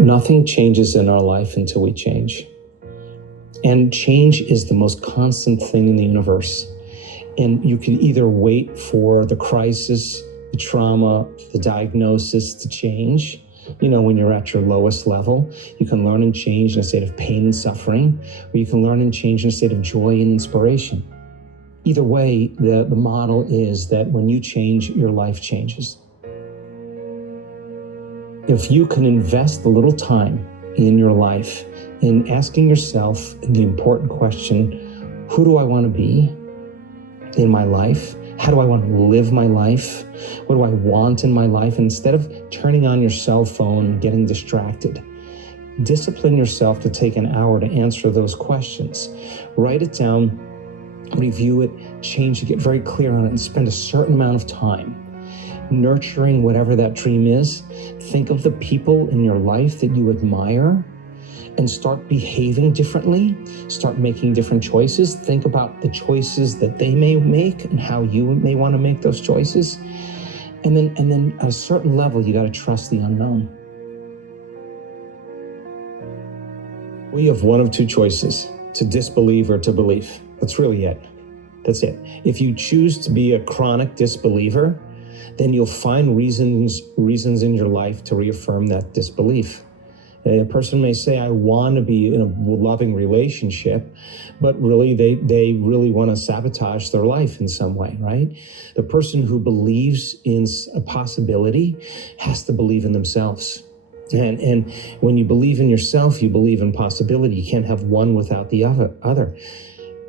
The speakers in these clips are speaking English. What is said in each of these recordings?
Nothing changes in our life until we change. And change is the most constant thing in the universe. And you can either wait for the crisis, the trauma, the diagnosis to change. When you're at your lowest level, you can learn and change in a state of pain and suffering, or you can learn and change in a state of joy and inspiration. Either way, the model is that when you change, your life changes. If you can invest a little time in your life in asking yourself the important question, who do I want to be in my life? How do I want to live my life? What do I want in my life? And instead of turning on your cell phone and getting distracted, discipline yourself to take an hour to answer those questions. Write it down, review it, change it, get very clear on it, and spend a certain amount of time nurturing whatever that dream is. Think of the people in your life that you admire and start behaving differently, start making different choices. Think about the choices that they may make and how you may want to make those choices. And then at a certain level, you got to trust the unknown. We have one of two choices, to disbelieve or to believe. That's really it. That's it. If you choose to be a chronic disbeliever, then you'll find reasons in your life to reaffirm that disbelief. A person may say, I want to be in a loving relationship, but really they really want to sabotage their life in some way, right? The person who believes in a possibility has to believe in themselves. And when you believe in yourself, you believe in possibility. You can't have one without the other.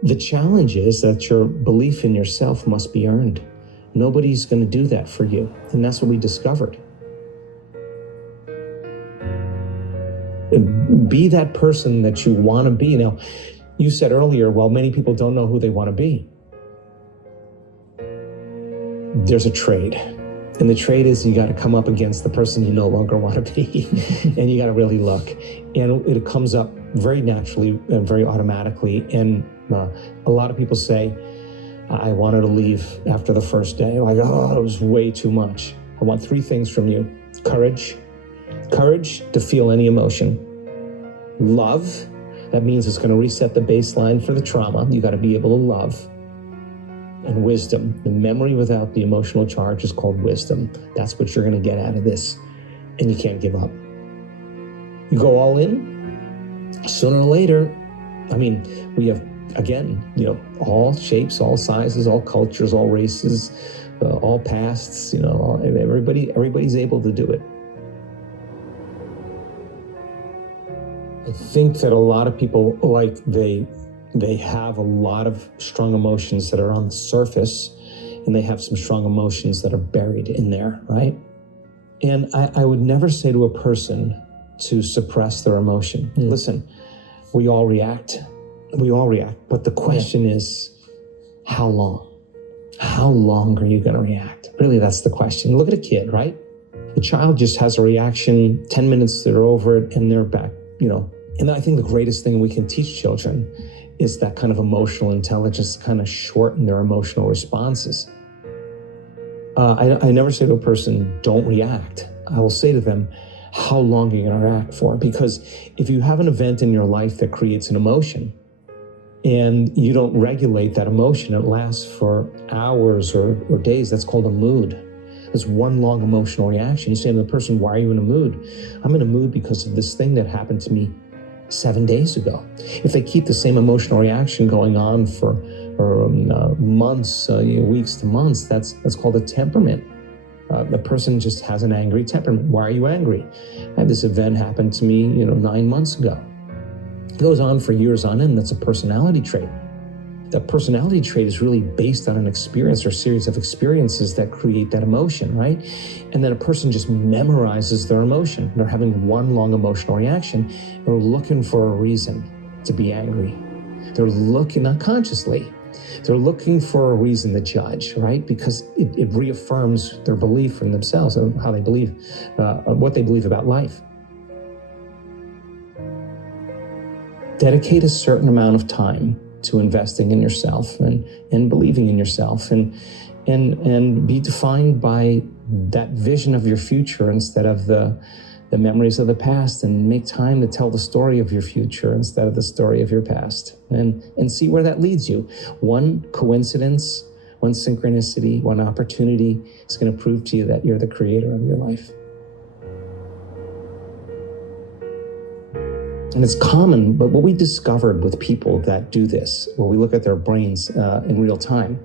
The challenge is that your belief in yourself must be earned. Nobody's going to do that for you. And that's what we discovered. Be that person that you want to be. Now, you said earlier, well, many people don't know who they want to be. There's a trade. And the trade is you got to come up against the person you no longer want to be. And you got to really look. And it comes up very naturally and very automatically. And a lot of people say, I wanted to leave after the first day. Like, oh, it was way too much. I want three things from you. Courage to feel any emotion. Love, that means it's going to reset the baseline for the trauma. You got to be able to love. And wisdom, the memory without the emotional charge is called wisdom. That's what you're going to get out of this. And you can't give up. You go all in, sooner or later. We have, again, all shapes, all sizes, all cultures, all races, all pasts, everybody's able to do it. I think that a lot of people, they have a lot of strong emotions that are on the surface, and they have some strong emotions that are buried in there, right? And I would never say to a person to suppress their emotion. Listen, we all react. But the question is, how long? How long are you going to react? Really, that's the question. Look at a kid, right? The child just has a reaction, 10 minutes, they're over it, and they're back, And I think the greatest thing we can teach children is that kind of emotional intelligence to kind of shorten their emotional responses. I never say to a person, don't react. I will say to them, how long are you going to react for? Because if you have an event in your life that creates an emotion and you don't regulate that emotion, it lasts for hours or days. That's called a mood. It's one long emotional reaction. You say to the person, why are you in a mood? I'm in a mood because of this thing that happened to me 7 days ago. If they keep the same emotional reaction going on for months, weeks to months, that's called a temperament. The person just has an angry temperament. Why are you angry? I had this event happen to me, 9 months ago. It goes on for years on end. That's a personality trait. That personality trait is really based on an experience or series of experiences that create that emotion, right? And then a person just memorizes their emotion. They're having one long emotional reaction. They're looking for a reason to be angry. They're looking, not consciously, they're looking for a reason to judge, right? Because it reaffirms their belief in themselves and how they believe, what they believe about life. Dedicate a certain amount of time to investing in yourself and believing in yourself and be defined by that vision of your future instead of the the memories of the past and make time to tell the story of your future instead of the story of your past, and see where that leads you. One coincidence, one synchronicity, one opportunity is going to prove to you that you're the creator of your life. And it's common, but what we discovered with people that do this, where we look at their brains in real time,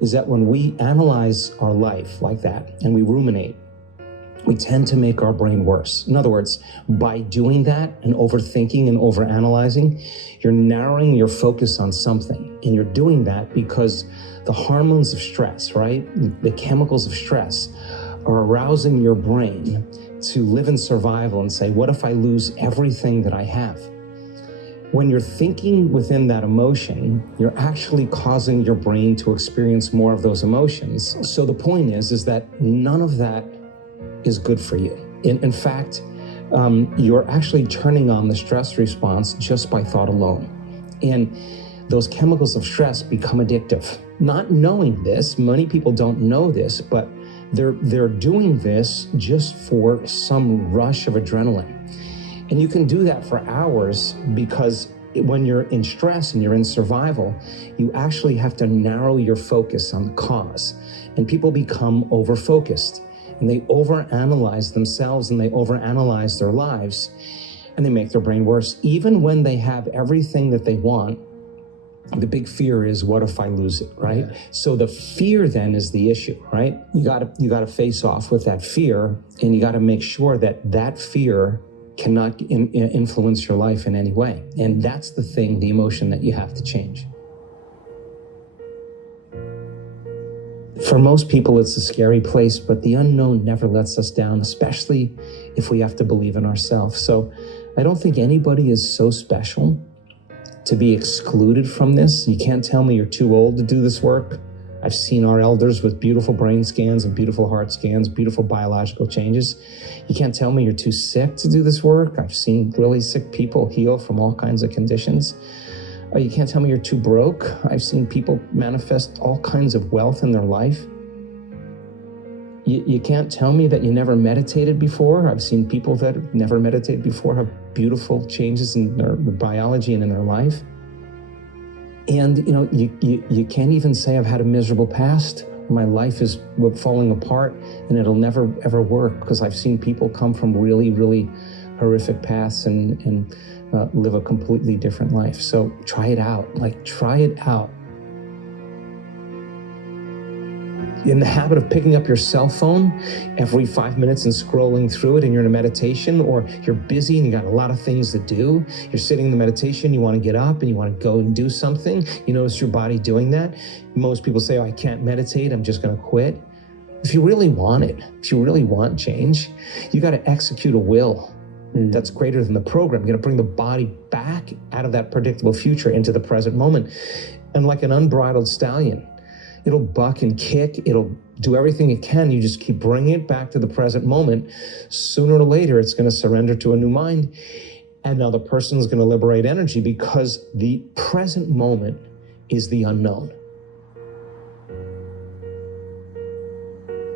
is that when we analyze our life like that and we ruminate, we tend to make our brain worse. In other words, by doing that and overthinking and overanalyzing, you're narrowing your focus on something. And you're doing that because the hormones of stress, right? The chemicals of stress are arousing your brain to live in survival and say, what if I lose everything that I have? When you're thinking within that emotion, you're actually causing your brain to experience more of those emotions. So the point is that none of that is good for you. In fact, you're actually turning on the stress response just by thought alone. And those chemicals of stress become addictive. Not knowing this, many people don't know this, but they're doing this just for some rush of adrenaline. And you can do that for hours because when you're in stress and you're in survival, you actually have to narrow your focus on the cause. And people become over-focused. And they overanalyze themselves and they overanalyze their lives, and they make their brain worse. Even when they have everything that they want, the big fear is, what if I lose it, right? Yeah. So the fear then is the issue, right? You gotta face off with that fear, and you gotta make sure that that fear cannot influence your life in any way. And that's the thing, the emotion that you have to change. For most people, it's a scary place, but the unknown never lets us down, especially if we have to believe in ourselves. So I don't think anybody is so special to be excluded from this. You can't tell me you're too old to do this work. I've seen our elders with beautiful brain scans and beautiful heart scans, beautiful biological changes. You can't tell me you're too sick to do this work. I've seen really sick people heal from all kinds of conditions. You can't tell me you're too broke. I've seen people manifest all kinds of wealth in their life. You can't tell me that you never meditated before. I've seen people that have never meditated before have beautiful changes in their biology and in their life. And you can't even say I've had a miserable past. My life is falling apart and it'll never ever work, because I've seen people come from really, really horrific paths and live a completely different life. So try it out, try it out. In the habit of picking up your cell phone every 5 minutes and scrolling through it, and you're in a meditation, or you're busy and you got a lot of things to do, you're sitting in the meditation, you want to get up and you want to go and do something, you notice your body doing that. Most people say, oh, I can't meditate, I'm just going to quit. If you really want it, if you really want change, you got to execute a will that's greater than the program. You're going to bring the body back out of that predictable future into the present moment. And like an unbridled stallion, it'll buck and kick, it'll do everything it can. You just keep bringing it back to the present moment. Sooner or later, it's going to surrender to a new mind. And now the person is going to liberate energy, because the present moment is the unknown.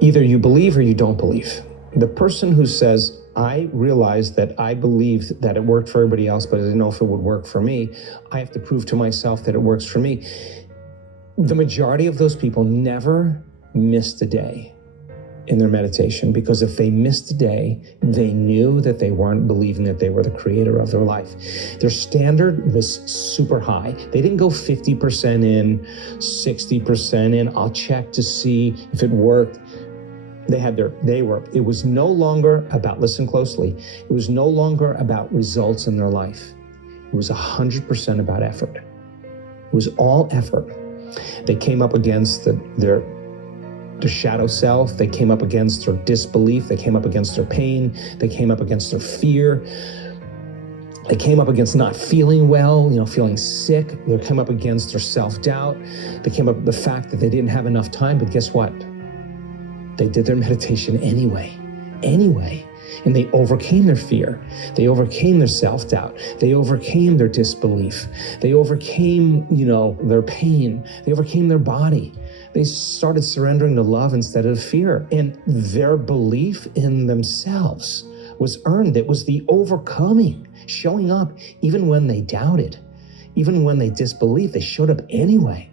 Either you believe or you don't believe. The person who says, I realized that I believed that it worked for everybody else, but I didn't know if it would work for me. I have to prove to myself that it works for me. The majority of those people never missed a day in their meditation, because if they missed a day, they knew that they weren't believing that they were the creator of their life. Their standard was super high. They didn't go 50% in, 60% in, I'll check to see if it worked. It was no longer about, listen closely, it was no longer about results in their life. It was 100% about effort. It was all effort. They came up against their shadow self. They came up against their disbelief. They came up against their pain. They came up against their fear. They came up against not feeling well, feeling sick. They came up against their self-doubt. They came up with the fact that they didn't have enough time, but guess what? They did their meditation anyway. And they overcame their fear. They overcame their self-doubt. They overcame their disbelief. They overcame, their pain. They overcame their body. They started surrendering to love instead of fear. And their belief in themselves was earned. It was the overcoming, showing up even when they doubted, even when they disbelieved, they showed up anyway.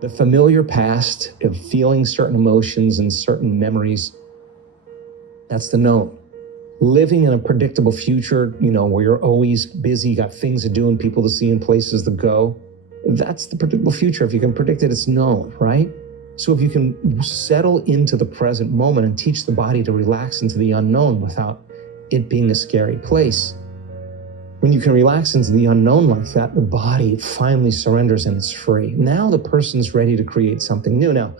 The familiar past of feeling certain emotions and certain memories, that's the known. Living in a predictable future, where you're always busy, got things to do and people to see and places to go, that's the predictable future. If you can predict it, it's known, right? So if you can settle into the present moment and teach the body to relax into the unknown without it being a scary place, when you can relax into the unknown like that, the body finally surrenders and it's free. Now the person's ready to create something new. Now,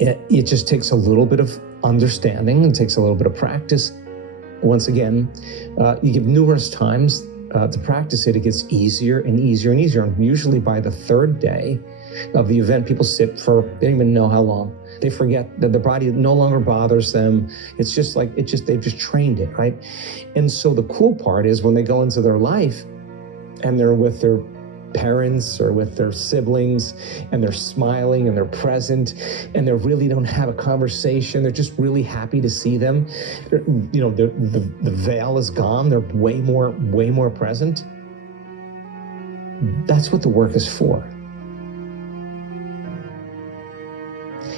it just takes a little bit of understanding and takes a little bit of practice. Once again, you give numerous times to practice it, it gets easier and easier and easier. And usually by the third day of the event, people sit for, they don't even know how long. They forget that the body no longer bothers them. It's just like, they've just trained it, right? And so the cool part is when they go into their life and they're with their parents or with their siblings and they're smiling and they're present and they really don't have a conversation. They're just really happy to see them. The veil is gone. They're way more present. That's what the work is for.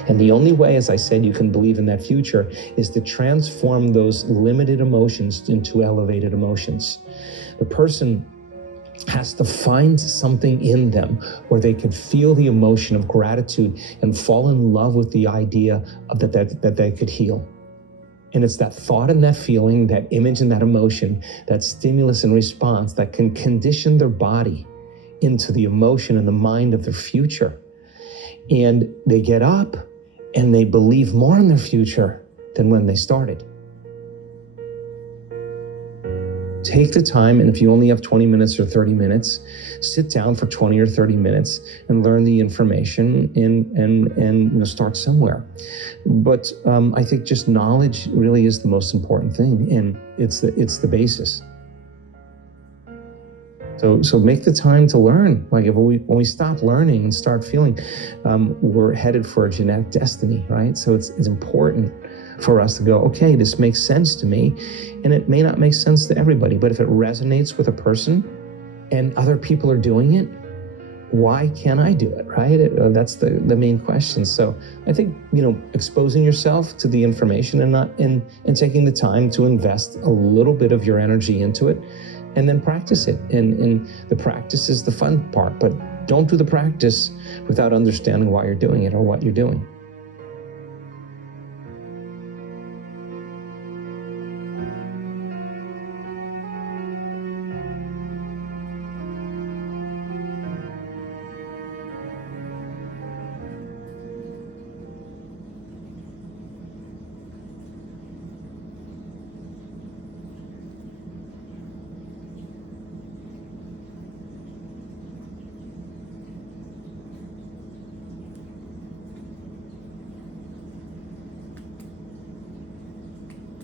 And the only way, as I said, you can believe in that future is to transform those limited emotions into elevated emotions. The person has to find something in them where they can feel the emotion of gratitude and fall in love with the idea of that they could heal. And it's that thought and that feeling, that image and that emotion, that stimulus and response that can condition their body into the emotion and the mind of their future. And they get up and they believe more in their future than when they started. Take the time, and if you only have 20 minutes or 30 minutes, sit down for 20 or 30 minutes and learn the information and start somewhere. But I think just knowledge really is the most important thing, and it's the basis. So make the time to learn. Like when we stop learning and start feeling, we're headed for a genetic destiny, right? So it's important for us to go, okay, this makes sense to me, and it may not make sense to everybody, but if it resonates with a person and other people are doing it, why can't I do it, right? That's the main question. So I think, exposing yourself to the information and taking the time to invest a little bit of your energy into it, and then practice it. And the practice is the fun part, but don't do the practice without understanding why you're doing it or what you're doing.